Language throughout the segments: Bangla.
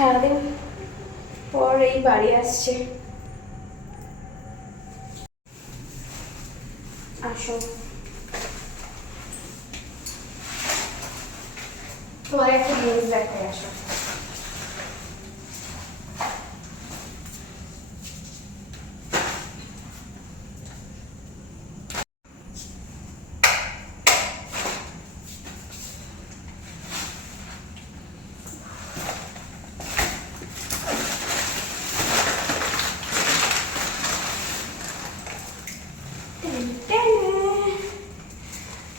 সারাদিন পর এই বাড়ি আসছে। আসো। তোমার একটা জিনিস দেখায় আসো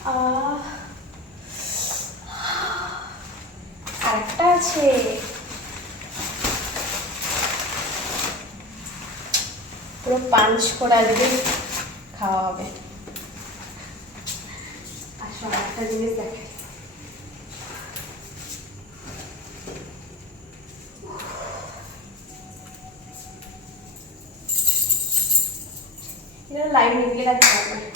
আহ, আরেকটা আছে পুরো পাঞ্চ করে দিলে খাওয়া হবে। আসো আরেকটা জিনিস দেখাই। লাইন নিভিয়ে রাখতে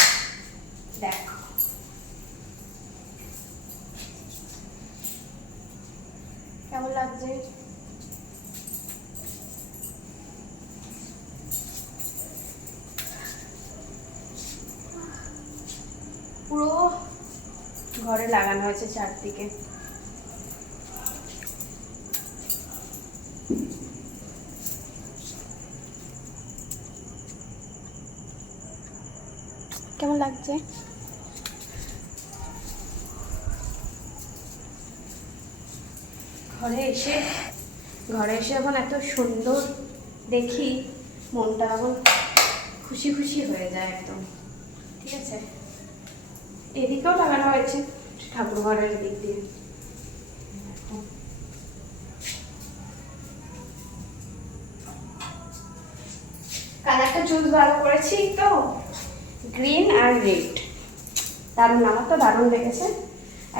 পুরো ঘরে লাগানো হয়েছে চারদিকে। কেমন লাগছে? ঘরে এসে ঘরে এসে এখন এত সুন্দর দেখি, মনটা এখন খুশি খুশি হয়ে যায় একদম। ঠিক আছে? এদিকেও লাগানো হয়েছে ঠাকুর ঘরের দিক দিয়ে। কালারটা চুজ ভালো করেছি তো? গ্রিন আর রেড। দারুণ, আমার তো দারুণ লেগেছে।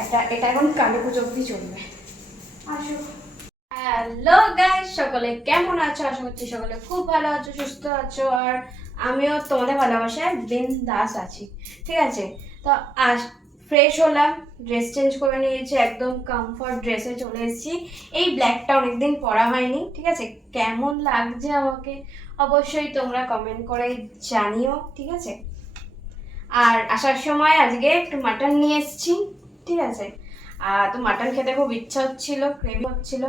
একটা, এটা এখন কালী পুজো অব্দি চলবে। আসো। হ্যালো গাইস সকলে কেমন আছো? আশা করছি সকলে খুব ভালো আছো, সুস্থ আছো। আর আমিও তোমাদের ভালোবাসায় বিন্দাস আছি। ঠিক আছে? তো আজ ফ্রেশ হলাম ড্রেস চেঞ্জ করে নিয়েছি, একদম কমফর্ট ড্রেসে চলে এসেছি। এই ব্ল্যাকটা অনেকদিন পরা হয়নি, ঠিক আছে? কেমন লাগছে আমাকে? অবশ্যই তোমরা কমেন্ট করে জানিও, ঠিক আছে? আর আসার সময় আজকে একটু মাটন নিয়ে এসেছি, ঠিক আছে? আর তো মাটন খেতে খুব ইচ্ছা হচ্ছিল ক্রেভ হচ্ছিল।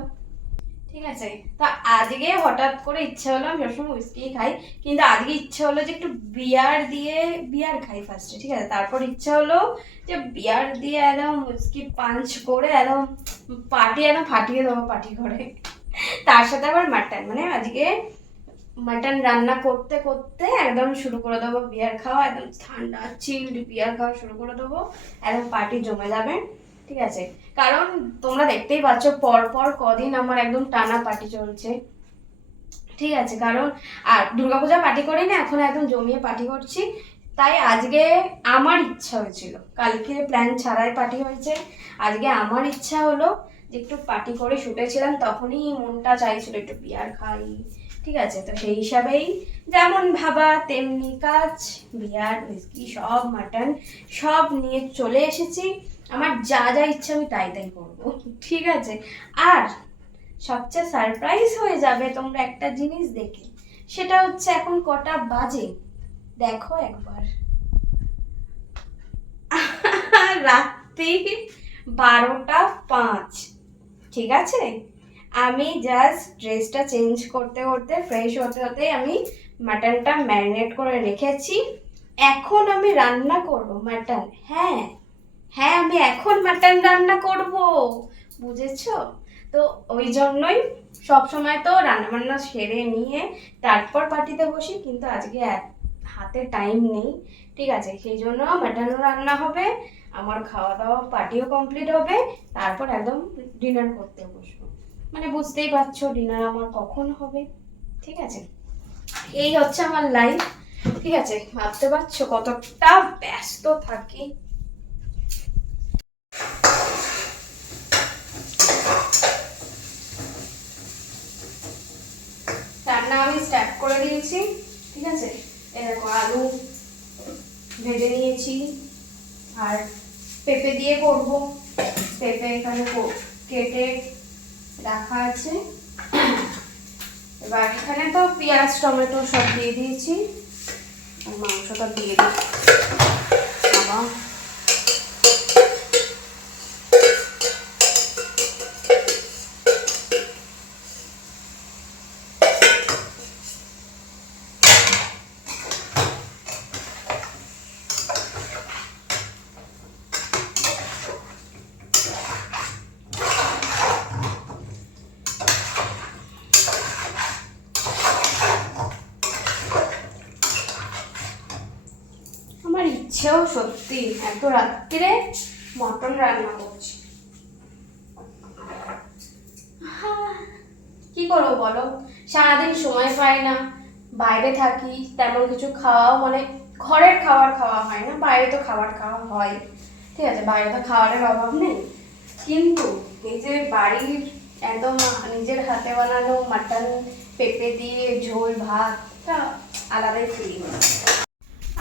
ঠিক আছে? তো আজকে হঠাৎ করে ইচ্ছা হলো আমি সবসময় উইস্কি খাই, কিন্তু আজকে ইচ্ছা হলো যে একটু বিয়ার দিয়ে, বিয়ার খাই ফার্স্টে ঠিক আছে? তারপর ইচ্ছা হলো যে বিয়ার দিয়ে একদম উইস্কি পাঞ্চ করে একদম পার্টি, একদম ফাটিয়ে দেবো পার্টি করে। তার সাথে আবার মাটন মানে আজকে মাটন রান্না করতে করতে একদম শুরু করে দেবো বিয়ার খাওয়া, একদম ঠান্ডা চিল্ড বিয়ার খাওয়া শুরু করে দেবো, একদম পার্টি জমে যাবে। ঠিক আছে। কারণ তোমরা দেখতেই পাচ্ছ পর পর কদিন আমার একদম টানা পার্টি চলছে। ঠিক আছে, কারণ আর দুর্গাপূজা পার্টি করি না, এখন একদম জমিয়ে পার্টি করছি। তাই আজকে আমার ইচ্ছা হয়েছিল, কালকে প্ল্যান ছাড়াই পার্টি হয়েছে। আজকে আমার ইচ্ছা হলো যে একটু পার্টি করে শুটেছিলাম, তখনই মনটা চাইছিল একটু বিয়ার খাই। ঠিক আছে? তো সেই হিসাবেই যেমন ভাবা, তেমনি কাজ, বিয়ার হুইস্কি সব মাটন সব নিয়ে চলে এসেছি। আমার যা যা ইচ্ছা আমি তাই তাই করব। ঠিক আছে? আর সবচেয়ে সারপ্রাইজ হয়ে যাবে তোমরা একটা জিনিস দেখে। সেটা হচ্ছে এখন কটা বাজে? দেখো একবার। রাত্রি বারোটা পাঁচ। ঠিক আছে? আমি জাস্ট ড্রেসটা চেঞ্জ করতে করতে ফ্রেশ হতে হতে আমি মাটনটা ম্যারিনেট করে রেখেছি। এখন আমি রান্না করব মাটন হ্যাঁ হ্যাঁ আমি এখন মাটন রান্না করব। বুঝেছ? তো ওই জন্যই সব সময় তো রান্না বান্না সেরে নিয়ে তারপর পার্টিতে বসি, কিন্তু আজকে হাতে টাইম নেই। ঠিক আছে, সেই জন্য মাটনও রান্না হবে, আমার খাওয়া দাওয়া পার্টিও কমপ্লিট হবে, তারপর একদম ডিনার করতে বসবো। মানে বুঝতেই পারছ ডিনার আমার কখন হবে, ঠিক আছে? এই হচ্ছে আমার লাইফ ঠিক আছে? ভাবতে পারছ কতটা ব্যস্ত থাকি? রান্না আমি স্টার্ট করে দিয়েছি, ঠিক আছে? দেখো আলু ভেজে নিয়েছি, আর পেঁপে দিয়ে করব। পেঁপে এখানে কেটে রাখা আছে। এবার এখানে তো পেঁয়াজ টমেটো সব দিয়ে দিয়েছি। মাংসটা দিয়ে দিই। বাবা। আমার সত্যি এত রাত্রিরে মটন রান্না করছি। কি করব বলো? সারাদিন সময় পাই না। বাইরে থাকি, তেমন কিছু খাওয়াও মানে ঘরের খাবার খাওয়া হয় না, বাইরে তো খাবার খাওয়া হয়। ঠিক আছে, বাইরে তো খাবারের অভাব নেই। কিন্তু নিজের বাড়ির একদম নিজের হাতে বানানো মাটন পেঁপে দিয়ে ঝোল ভাতটা আলাদাই ফিলিং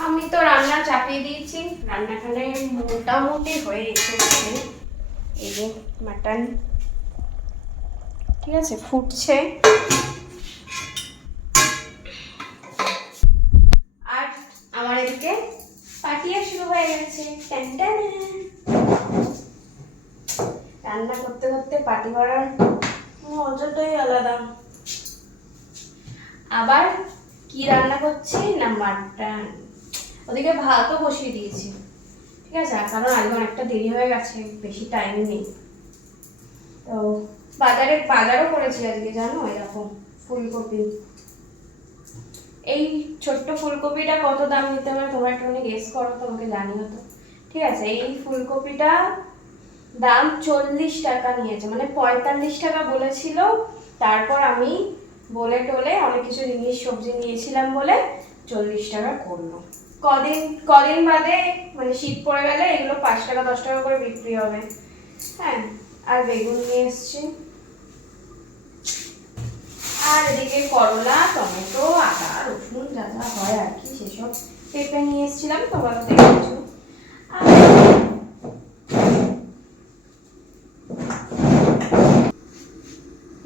আমি তো রান্না চাপিয়ে দিয়েছি। রান্নাখানে মোটামুটি হয়ে এসেছে এই যে মাটন। ঠিক আছে, ফুটছে। আর আমার এদিকে পাটিয়া শুরু হয়ে গেছে। রান্না করতে করতে পাটি করার মজাটাই আলাদা। আবার কি রান্না করছি? না, মাটন। ওদিকে ভাতও বসিয়ে দিয়েছি। ঠিক আছে, আর কারণ আজকে অনেকটা দেরি হয়ে গেছে, বেশি টাইম নেই। তো বাজারে, বাজারও করেছি আজকে, জানো? এরকম ফুলকপি। এই ছোট্ট ফুলকপিটা কত দাম নিতে পারে? তোমরা একটুখানি গেস করো, তোমাকে জানিও তো। ঠিক আছে, এই ফুলকপিটা দাম চল্লিশ টাকা নিয়েছে মানে পঁয়তাল্লিশ টাকা বলেছিল। তারপর আমি বলে টলে অনেক কিছু জিনিস, সবজি নিয়েছিলাম বলে চল্লিশ টাকা করল। কদিন কদিন বাদে মানে শীত পড়ে গেলে এগুলো পাঁচ টাকা, দশ টাকা করে বিক্রি হবে। হ্যাঁ আর বেগুন নিয়ে এসছি। আর এদিকে করলা, টমেটো, আদা, রসুন যা যা হয় আর কি সেসব পেঁপে নিয়ে এসেছিলাম তোমরা দেখেছ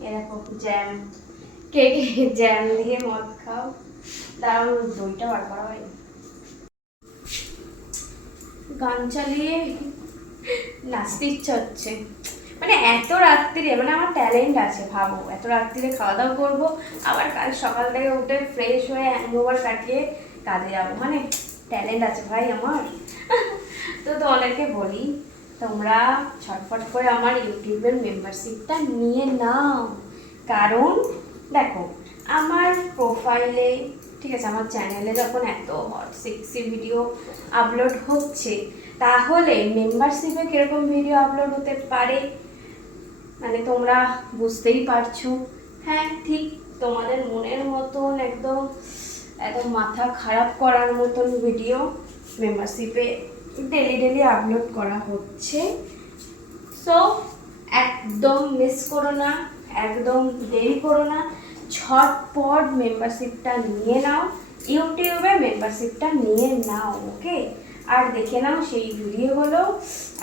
এরকম জ্যাম। কে জ্যাম দিয়ে মদ খাও। দাঁড়াও দইটা বার করা হয়নি। গান চালিয়ে নাচতে ইচ্ছা হচ্ছে মানে এত রাত্রিরে মানে আমার ট্যালেন্ট আছে, ভাবো। এত রাত্রিরে খাওয়া দাওয়া করব, আবার কাল সকাল থেকে উঠে ফ্রেশ হয়ে হ্যাংওভার কাটিয়ে কাজে যাব। মানে ট্যালেন্ট আছে ভাই আমার। তো তো অনেকে বলি, তোমরা ছটফট করে আমার ইউটিউবের মেম্বারশিপটা নিয়ে নাও। কারণ, দেখো, আমার প্রোফাইলে ঠিক আছে, আমার চ্যানেলে যখন এত হট সেক্সি ভিডিও আপলোড হচ্ছে, তাহলে মেম্বারশিপে কীরকম ভিডিও আপলোড হতে পারে? মানে তোমরা বুঝতেই পারছ। হ্যাঁ ঠিক তোমাদের মনের মতন একদম একদম মাথা খারাপ করার মতন ভিডিও মেম্বারশিপে ডেলি ডেলি আপলোড করা হচ্ছে। সো একদম মিস করো না, একদম দেরি করো না। ঝটপট মেম্বারশিপটা নিয়ে নাও, ইউটিউবে মেম্বারশিপটা নিয়ে নাও ওকে আর দেখে নাও সেই ভিডিওগুলো,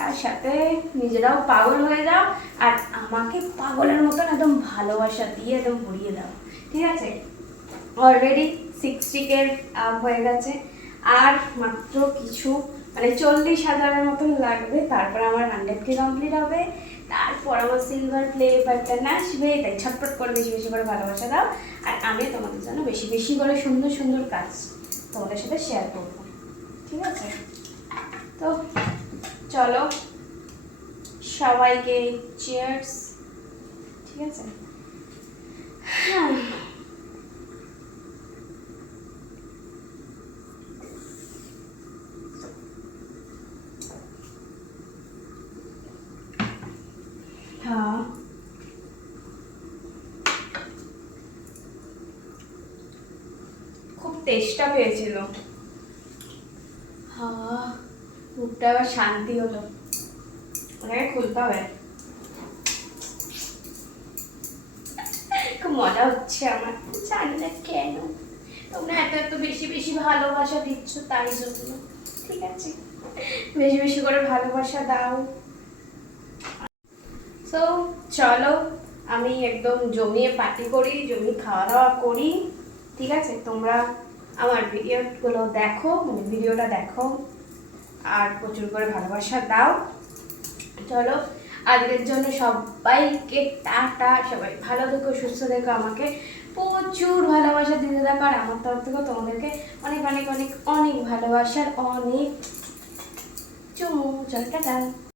আর সাথে নিজেরাও পাগল হয়ে যাও, আর আমাকে পাগলের মতন একদম ভালোবাসা দিয়ে একদম ভরিয়ে দাও, ঠিক আছে? অলরেডি সিক্সটি কে আপ হয়ে গেছে, আর মাত্র কিছু মানে চল্লিশ হাজারের মতন লাগবে, তারপর আমার হান্ড্রেড কে কমপ্লিট হবে, তারপর আমার সিলভার প্লে বাটন আসবে, তাই ছটপট করে বেশি বেশি করে ভালোবাসা দাও, আর আমি তোমাদের জন্য বেশি বেশি করে সুন্দর সুন্দর কাজ তোমাদের সাথে শেয়ার করব, ঠিক আছে? তো চলো, সবাইকে চিয়ার্স ঠিক আছে? হ্যাঁ খুব তেষ্টা পেয়েছিল। মুখটা আবার শান্তি হলো। ওটাকে খুলতে হবে খুব মজা হচ্ছে আমার। জানি না কেন। তোমরা এত এত বেশি বেশি ভালোবাসা দিচ্ছ তাই জন্য। ঠিক আছে। বেশি বেশি করে ভালোবাসা দাও। সো চলো আমি একদম জমিয়ে পার্টি করি জমিয়ে খাওয়া দাওয়া করি। ঠিক আছে তোমরা আমার ভিডিওগুলো দেখো মানে ভিডিওটা দেখো, আর প্রচুর করে ভালোবাসা দাও। চলো, আজকের জন্য সবাইকে টাটা, সবাই ভালো থেকো, সুস্থ থেকো, আমাকে প্রচুর ভালোবাসা দিতে থাকো, আর আমার তরফ থেকে তোমাদেরকে অনেক অনেক অনেক অনেক ভালোবাসার অনেক চুমু। চল, টাটা।